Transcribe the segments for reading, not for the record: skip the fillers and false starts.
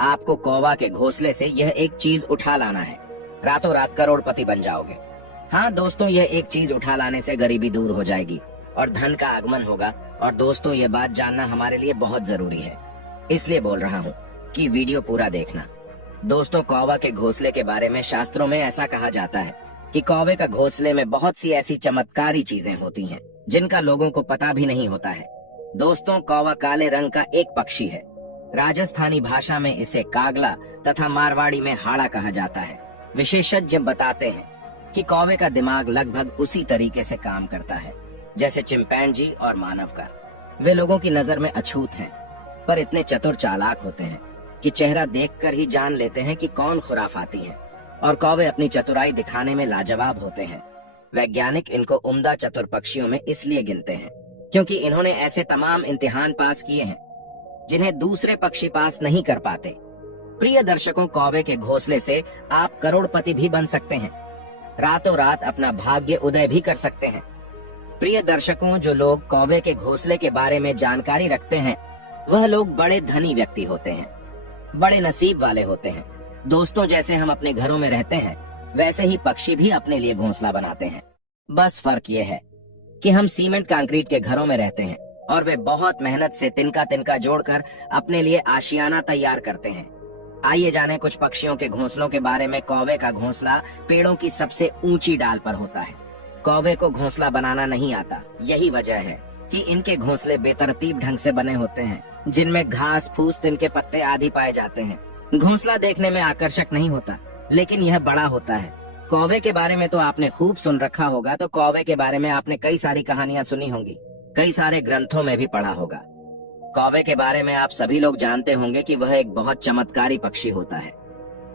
आपको कौवा के घोंसले से यह एक चीज उठा लाना है, रातों रात करोड़पति बन जाओगे। हाँ दोस्तों, यह एक चीज उठा लाने से गरीबी दूर हो जाएगी और धन का आगमन होगा। और दोस्तों, ये बात जानना हमारे लिए बहुत जरूरी है, इसलिए बोल रहा हूँ कि वीडियो पूरा देखना। दोस्तों, कौवा के घोंसले के बारे में शास्त्रों में ऐसा कहा जाता है कि कौवे का घोंसले में बहुत सी ऐसी चमत्कारी चीजें होती हैं जिनका लोगों को पता भी नहीं होता है। दोस्तों, कौवा काले रंग का एक पक्षी है। राजस्थानी भाषा में इसे कागला तथा मारवाड़ी में हाड़ा कहा जाता है। विशेषज्ञ बताते हैं कि कौवे का दिमाग लगभग उसी तरीके से काम करता है जैसे चिंपैंजी और मानव का। वे लोगों की नजर में अछूत हैं, पर इतने चतुर चालाक होते हैं कि चेहरा देखकर ही जान लेते हैं कि कौन खुराफाती है। और कौवे अपनी चतुराई दिखाने में लाजवाब होते हैं। वैज्ञानिक इनको उम्दा चतुर पक्षियों में इसलिए गिनते हैं क्योंकि इन्होंने ऐसे तमाम इम्तिहान पास किए हैं जिन्हें दूसरे पक्षी पास नहीं कर पाते। प्रिय दर्शकों, कौवे के घोंसले से आप करोड़पति भी बन सकते हैं, रातों रात अपना भाग्य उदय भी कर सकते हैं। प्रिय दर्शकों, जो लोग कौवे के घोंसले के बारे में जानकारी रखते हैं वह लोग बड़े धनी व्यक्ति होते हैं, बड़े नसीब वाले होते हैं। दोस्तों, जैसे हम अपने घरों में रहते हैं वैसे ही पक्षी भी अपने लिए घोंसला बनाते हैं। बस फर्क ये है कि हम सीमेंट कंक्रीट के घरों में रहते हैं और वे बहुत मेहनत से तिनका तिनका जोड़कर अपने लिए आशियाना तैयार करते हैं। आइए जाने कुछ पक्षियों के घोंसलों के बारे में। कौवे का घोंसला पेड़ों की सबसे ऊंची डाल पर होता है। कौवे को घोंसला बनाना नहीं आता। यही वजह है कि इनके घोंसले बेतरतीब ढंग से बने होते हैं, जिनमें घास फूस, तिनके पत्ते आदि पाए जाते हैं। घोंसला देखने में आकर्षक नहीं होता, लेकिन यह बड़ा होता है। कौवे के बारे में तो आपने खूब सुन रखा होगा, तो कौवे के बारे में आपने कई सारी कहानियां सुनी होंगी, कई सारे ग्रंथों में भी पढ़ा होगा। कौवे के बारे में आप सभी लोग जानते होंगे कि वह एक बहुत चमत्कारी पक्षी होता है।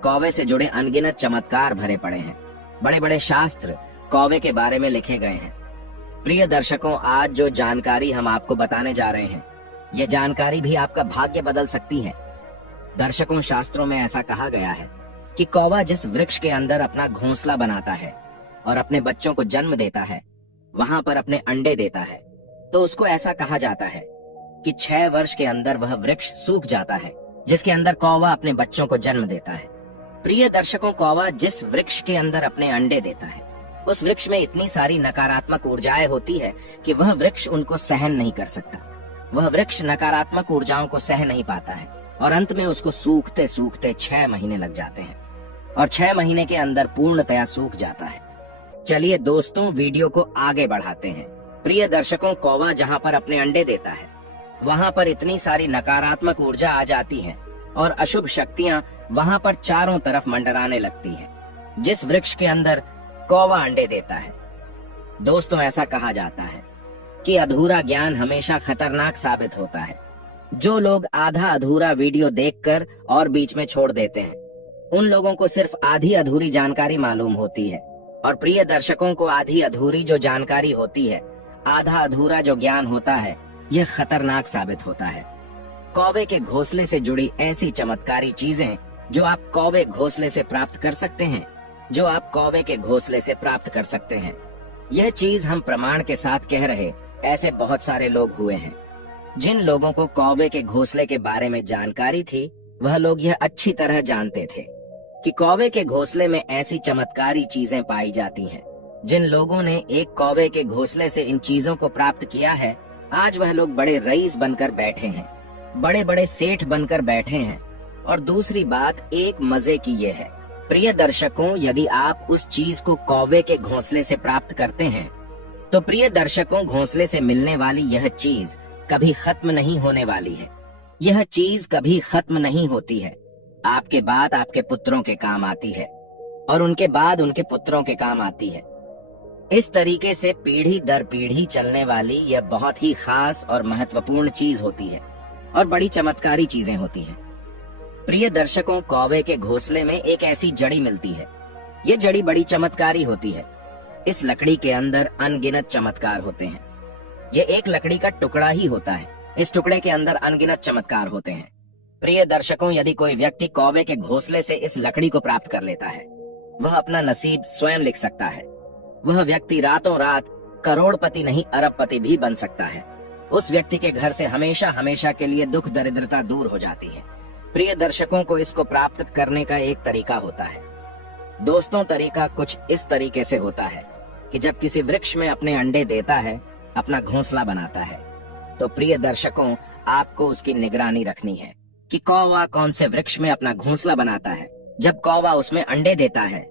कौवे से जुड़े अनगिनत चमत्कार भरे पड़े हैं। बड़े बड़े शास्त्र कौवे के बारे में लिखे गए हैं। प्रिय दर्शकों, आज जो जानकारी हम आपको बताने जा रहे हैं, यह जानकारी भी आपका भाग्य बदल सकती है। दर्शकों, शास्त्रों में ऐसा कहा गया है कि कौवा जिस वृक्ष के अंदर अपना घोंसला बनाता है और अपने बच्चों को जन्म देता है, वहां पर अपने अंडे देता है, तो उसको ऐसा कहा जाता है कि 6 वर्ष के अंदर वह वृक्ष सूख जाता है जिसके अंदर कौवा अपने बच्चों को जन्म देता है। प्रिय दर्शकों, कौवा जिस वृक्ष के अंदर अपने अंडे देता है, उस वृक्ष में इतनी सारी नकारात्मक ऊर्जाएं होती है कि वह वृक्ष उनको सहन नहीं कर सकता। वह वृक्ष नकारात्मक ऊर्जाओं को सह नहीं पाता है और अंत में उसको सूखते सूखते 6 महीने लग जाते हैं और 6 महीने के अंदर पूर्णतया सूख जाता है। चलिए दोस्तों, वीडियो को आगे बढ़ाते हैं। प्रिय दर्शकों, कौवा जहाँ पर अपने अंडे देता है वहाँ पर इतनी सारी नकारात्मक ऊर्जा आ जाती है और अशुभ शक्तियाँ वहाँ पर चारों तरफ मंडराने लगती हैं। जिस वृक्ष के अंदर कौवा अंडे देता है, दोस्तों, ऐसा कहा जाता है कि अधूरा ज्ञान हमेशा खतरनाक साबित होता है। जो लोग आधा अधूरा वीडियो देखकर और बीच में छोड़ देते हैं, उन लोगों को सिर्फ आधी अधूरी जानकारी मालूम होती है। और प्रिय दर्शकों को आधी अधूरी जो जानकारी होती है, आधा अधूरा जो ज्ञान होता है, यह खतरनाक साबित होता है। कौवे के घोंसले से जुड़ी ऐसी चमत्कारी चीजें जो आप कौवे घोंसले से प्राप्त कर सकते हैं, जो आप कौवे के घोंसले से प्राप्त कर सकते हैं। यह चीज हम प्रमाण के साथ कह रहे ऐसे बहुत सारे लोग हुए हैं। जिन लोगों को कौवे के घोंसले के बारे में जानकारी थी, वह लोग यह अच्छी तरह जानते थे कि कौवे के घोंसले में ऐसी चमत्कारी चीजें पाई जाती हैं। जिन लोगों ने एक कौवे के घोंसले से इन चीजों को प्राप्त किया है, आज वह लोग बड़े रईस बनकर बैठे हैं, बड़े बड़े सेठ बनकर बैठे हैं। और दूसरी बात एक मजे की ये है, प्रिय दर्शकों, यदि आप उस चीज को कौवे के घोंसले से प्राप्त करते हैं, तो प्रिय दर्शकों, घोंसले से मिलने वाली यह चीज कभी खत्म नहीं होने वाली है। यह चीज कभी खत्म नहीं होती है। आपके बाद आपके पुत्रों के काम आती है और उनके बाद उनके पुत्रों के काम आती है। इस तरीके से पीढ़ी दर पीढ़ी चलने वाली यह बहुत ही खास और महत्वपूर्ण चीज होती है और बड़ी चमत्कारी चीजें होती हैं। प्रिय दर्शकों, कौवे के घोंसले में एक ऐसी जड़ी मिलती है। ये जड़ी बड़ी चमत्कारी होती है। इस लकड़ी के अंदर अनगिनत चमत्कार होते हैं। ये एक लकड़ी का टुकड़ा ही होता है, इस टुकड़े के अंदर अनगिनत चमत्कार होते हैं। प्रिय दर्शकों, यदि कोई व्यक्ति कौवे के घोंसले से इस लकड़ी को प्राप्त कर लेता है, वह अपना नसीब स्वयं लिख सकता है। वह व्यक्ति रातों रात करोड़पति नहीं अरबपति भी बन सकता है। उस व्यक्ति के घर से हमेशा हमेशा के लिए दुख दरिद्रता दूर हो जाती है। प्रिय दर्शकों को इसको प्राप्त करने का एक तरीका होता है। दोस्तों, तरीका कुछ इस तरीके से होता है कि जब किसी वृक्ष में अपने अंडे देता है, अपना घोंसला बनाता है, तो प्रिय दर्शकों आपको उसकी निगरानी रखनी है कि कौवा कौन से वृक्ष में अपना घोंसला बनाता है। जब कौवा उसमें अंडे देता है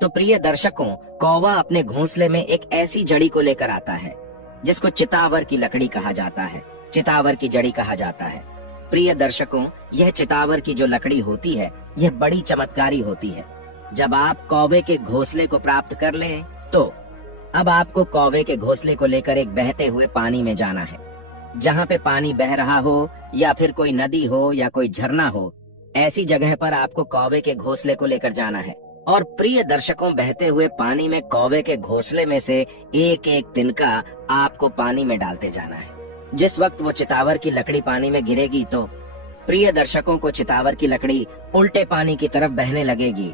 तो प्रिय दर्शकों कौवा अपने घोंसले में एक ऐसी जड़ी को लेकर आता है जिसको चितावर की लकड़ी कहा जाता है, चितावर की जड़ी कहा जाता है। प्रिय दर्शकों, यह चितावर की जो लकड़ी होती है यह बड़ी चमत्कारी होती है। जब आप कौवे के घोंसले को प्राप्त कर लें तो अब आपको कौवे के घोंसले को लेकर एक बहते हुए पानी में जाना है। जहाँ पे पानी बह रहा हो या फिर कोई नदी हो या कोई झरना हो, ऐसी जगह पर आपको कौवे के घोंसले को लेकर जाना है। और प्रिय दर्शकों, बहते हुए पानी में कौवे के घोंसले में से एक एक तिनका आपको पानी में डालते जाना है। जिस वक्त वो चितावर की लकड़ी पानी में गिरेगी तो प्रिय दर्शकों को चितावर की लकड़ी उल्टे पानी की तरफ बहने लगेगी,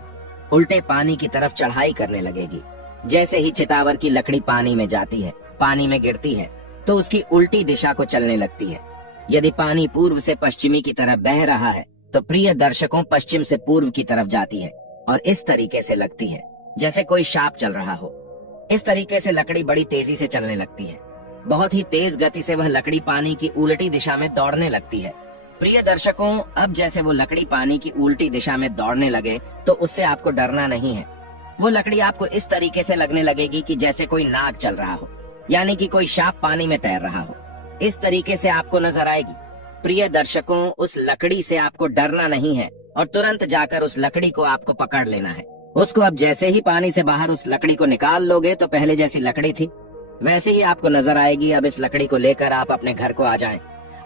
उल्टे पानी की तरफ चढ़ाई करने लगेगी। जैसे ही चितावर की लकड़ी पानी में जाती है, पानी में गिरती है, तो उसकी उल्टी दिशा को चलने लगती है। यदि पानी पूर्व से पश्चिमी की तरफ बह रहा है तो प्रिय दर्शकों पश्चिम से पूर्व की तरफ जाती है और इस तरीके से लगती है जैसे कोई शाप चल रहा हो। इस तरीके से लकड़ी बड़ी तेजी से चलने लगती है। बहुत ही तेज गति से वह लकड़ी पानी की उल्टी दिशा में दौड़ने लगती है। प्रिय दर्शकों, अब जैसे वो लकड़ी पानी की उल्टी दिशा में दौड़ने लगे तो उससे आपको डरना नहीं है। वो लकड़ी आपको इस तरीके से लगने लगेगी कि जैसे कोई नाग चल रहा हो, यानी कि कोई सांप पानी में तैर रहा हो। इस तरीके से आपको नजर आएगी। प्रिय दर्शकों, उस लकड़ी से आपको डरना नहीं है और तुरंत जाकर उस लकड़ी को आपको पकड़ लेना है। उसको अब जैसे ही पानी से बाहर उस लकड़ी को निकाल लोगे तो पहले जैसी लकड़ी थी वैसे ही आपको नजर आएगी। अब इस लकड़ी को लेकर आप अपने घर को आ जाएं।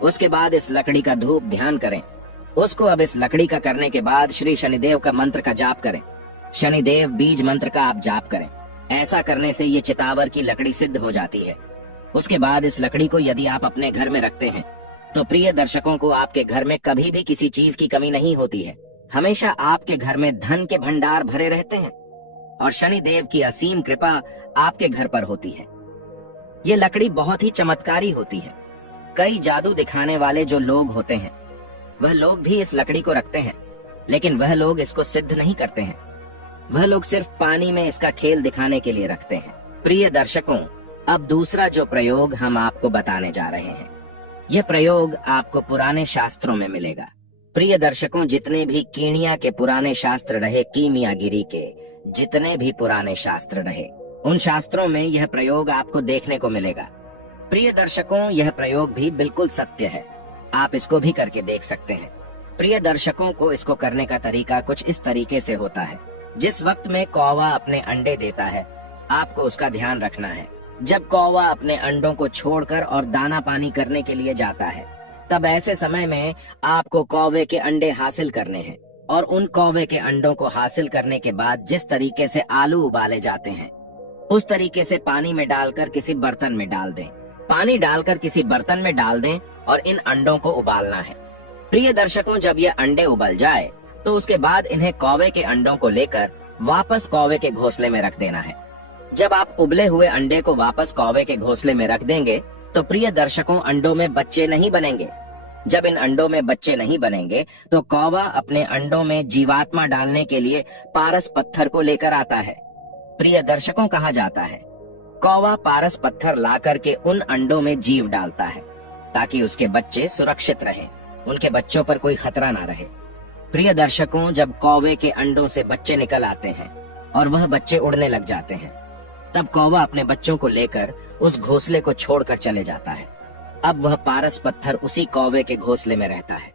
उसके बाद इस लकड़ी का धूप ध्यान करें। उसको अब इस लकड़ी का करने के बाद श्री शनिदेव का मंत्र का जाप करें। शनिदेव बीज मंत्र का आप जाप करें। ऐसा करने से ये चितावर की लकड़ी सिद्ध हो जाती है। उसके बाद इस लकड़ी को यदि आप अपने घर में रखते हैं तो प्रिय दर्शकों को आपके घर में कभी भी किसी चीज की कमी नहीं होती है। हमेशा आपके घर में धन के भंडार भरे रहते हैं और शनिदेव की असीम कृपा आपके घर पर होती है। ये लकड़ी बहुत ही चमत्कारी होती है। कई जादू दिखाने वाले जो लोग होते हैं वह लोग भी इस लकड़ी को रखते हैं, लेकिन वह लोग इसको सिद्ध नहीं करते हैं। वह लोग सिर्फ पानी में इसका खेल दिखाने के लिए रखते हैं। प्रिय दर्शकों, अब दूसरा जो प्रयोग हम आपको बताने जा रहे हैं, यह प्रयोग आपको पुराने शास्त्रों में मिलेगा। प्रिय दर्शकों, जितने भी कीणिया के पुराने शास्त्र रहे, कीमियागिरी के जितने भी पुराने शास्त्र रहे, उन शास्त्रों में यह प्रयोग आपको देखने को मिलेगा। प्रिय दर्शकों, यह प्रयोग भी बिल्कुल सत्य है। आप इसको भी करके देख सकते हैं। प्रिय दर्शकों को इसको करने का तरीका कुछ इस तरीके से होता है। जिस वक्त में कौवा अपने अंडे देता है, आपको उसका ध्यान रखना है। जब कौवा अपने अंडों को छोड़कर और दाना पानी करने के लिए जाता है, तब ऐसे समय में आपको कौवे के अंडे हासिल करने हैं और उन कौवे के अंडों को हासिल करने के बाद जिस तरीके से आलू उबाले जाते हैं उस तरीके से पानी में डालकर किसी बर्तन में डाल दें। पानी डालकर किसी बर्तन में डाल दें और इन अंडों को उबालना है। प्रिय दर्शकों, जब ये अंडे उबल जाए तो उसके बाद इन्हें कौवे के अंडों को लेकर वापस कौवे के घोंसले में रख देना है। जब आप उबले हुए अंडे को वापस कौवे के घोंसले में रख देंगे तो प्रिय दर्शकों, अंडों में बच्चे नहीं बनेंगे। जब इन अंडों में बच्चे नहीं बनेंगे तो कौवा अपने अंडों में जीवात्मा डालने के लिए पारस पत्थर को लेकर आता है। प्रिय दर्शकों, कहा जाता है कौवा पारस पत्थर ला करके उन अंडों में जीव डालता है ताकि उसके बच्चे सुरक्षित रहें, उनके बच्चों पर कोई खतरा ना रहे। प्रिय दर्शकों, जब कौवे के अंडों से बच्चे निकल आते हैं और वह बच्चे उड़ने लग जाते हैं, तब कौवा अपने बच्चों को लेकर उस घोंसले को छोड़कर चले जाता है। अब वह पारस पत्थर उसी कौवे के घोंसले में रहता है।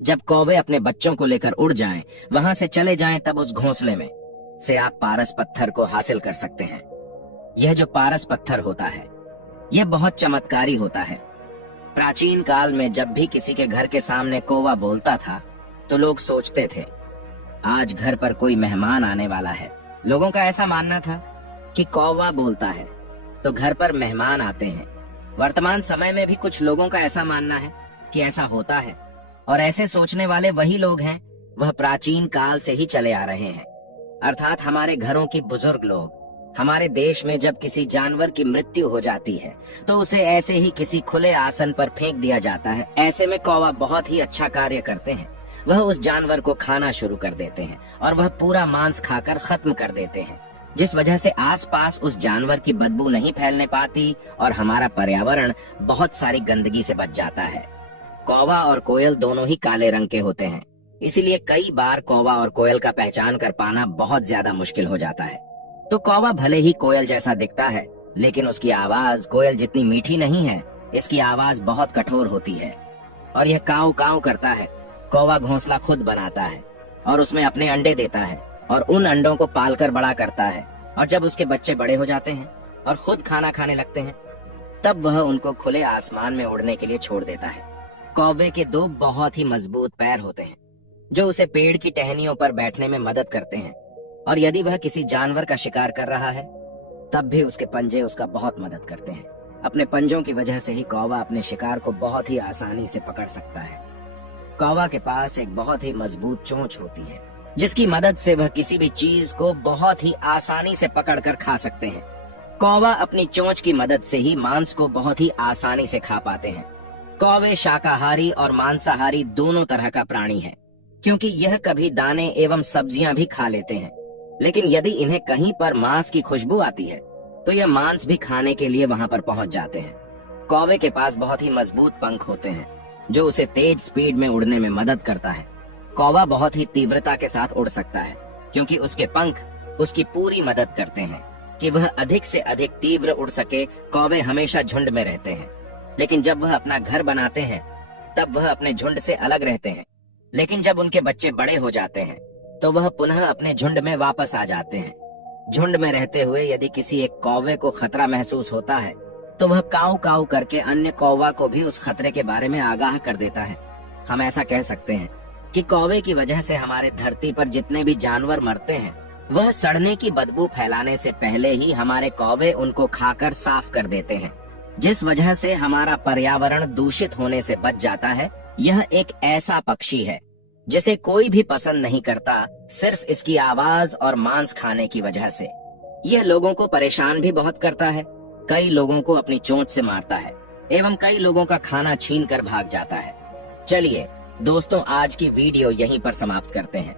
जब कौवे अपने बच्चों को लेकर उड़ जाएं, वहां से चले जाएं, तब उस घोंसले में से आप पारस पत्थर को हासिल कर सकते हैं। यह जो पारस पत्थर होता है यह बहुत चमत्कारी होता है। प्राचीन काल में जब भी किसी के घर के सामने कौवा बोलता था तो लोग सोचते थे आज घर पर कोई मेहमान आने वाला है। लोगों का ऐसा मानना था कि कौवा बोलता है तो घर पर मेहमान आते हैं। वर्तमान समय में भी कुछ लोगों का ऐसा मानना है कि ऐसा होता है और ऐसे सोचने वाले वही लोग हैं, वह प्राचीन काल से ही चले आ रहे हैं। अर्थात हमारे घरों की बुजुर्ग लोग। हमारे देश में जब किसी जानवर की मृत्यु हो जाती है तो उसे ऐसे ही किसी खुले आसन पर फेंक दिया जाता है। ऐसे में कौवा बहुत ही अच्छा कार्य करते हैं। वह उस जानवर को खाना शुरू कर देते हैं और वह पूरा मांस खाकर खत्म कर देते हैं, जिस वजह से आसपास उस जानवर की बदबू नहीं फैलने पाती और हमारा पर्यावरण बहुत सारी गंदगी से बच जाता है। कौवा और कोयल दोनों ही काले रंग के होते हैं, इसीलिए कई बार कौवा और कोयल का पहचान कर पाना बहुत ज्यादा मुश्किल हो जाता है। तो कौवा भले ही कोयल जैसा दिखता है, लेकिन उसकी आवाज कोयल जितनी मीठी नहीं है। इसकी आवाज बहुत कठोर होती है और यह काऊ काऊ करता है। कौवा घोंसला खुद बनाता है और उसमें अपने अंडे देता है और उन अंडों को पालकर बड़ा करता है, और जब उसके बच्चे बड़े हो जाते हैं और खुद खाना खाने लगते हैं, तब वह उनको खुले आसमान में उड़ने के लिए छोड़ देता है। कौवे के 2 बहुत ही मजबूत पैर होते हैं जो उसे पेड़ की टहनियों पर बैठने में मदद करते हैं, और यदि वह किसी जानवर का शिकार कर रहा है तब भी उसके पंजे उसका बहुत मदद करते हैं। अपने पंजों की वजह से ही कौवा अपने शिकार को बहुत ही आसानी से पकड़ सकता है। कौवा के पास एक बहुत ही मजबूत चोंच होती है जिसकी मदद से वह किसी भी चीज को बहुत ही आसानी से पकड़कर खा सकते हैं। कौवा अपनी चोंच की मदद से ही मांस को बहुत ही आसानी से खा पाते हैं। कौवे शाकाहारी और मांसाहारी दोनों तरह का प्राणी है, क्योंकि यह कभी दाने एवं सब्जियां भी खा लेते हैं, लेकिन यदि इन्हें कहीं पर मांस की खुशबू आती है तो यह मांस भी खाने के लिए वहां पर पहुंच जाते हैं। कौवे के पास बहुत ही मजबूत पंख होते हैं जो उसे तेज स्पीड में उड़ने में मदद करता है। कौवा बहुत ही तीव्रता के साथ उड़ सकता है, क्योंकि उसके पंख उसकी पूरी मदद करते हैं कि वह अधिक से अधिक तीव्र उड़ सके। कौवे हमेशा झुंड में रहते हैं, लेकिन जब वह अपना घर बनाते हैं तब वह अपने झुंड से अलग रहते हैं। लेकिन जब उनके बच्चे बड़े हो जाते हैं तो वह पुनः अपने झुंड में वापस आ जाते हैं। झुंड में रहते हुए यदि किसी एक कौवे को खतरा महसूस होता है तो वह काऊ काऊ करके अन्य कौवा को भी उस खतरे के बारे में आगाह कर देता है। हम ऐसा कह सकते हैं कि कौवे की वजह से हमारे धरती पर जितने भी जानवर मरते हैं, वह सड़ने की बदबू फैलाने से पहले ही हमारे कौवे उनको खाकर साफ कर देते हैं, जिस वजह से हमारा पर्यावरण दूषित होने से बच जाता है। यह एक ऐसा पक्षी है जिसे कोई भी पसंद नहीं करता, सिर्फ इसकी आवाज और मांस खाने की वजह से। यह लोगों को परेशान भी बहुत करता है, कई लोगों को अपनी चोंच से मारता है एवं कई लोगों का खाना छीन कर भाग जाता है। चलिए दोस्तों, आज की वीडियो यहीं पर समाप्त करते हैं।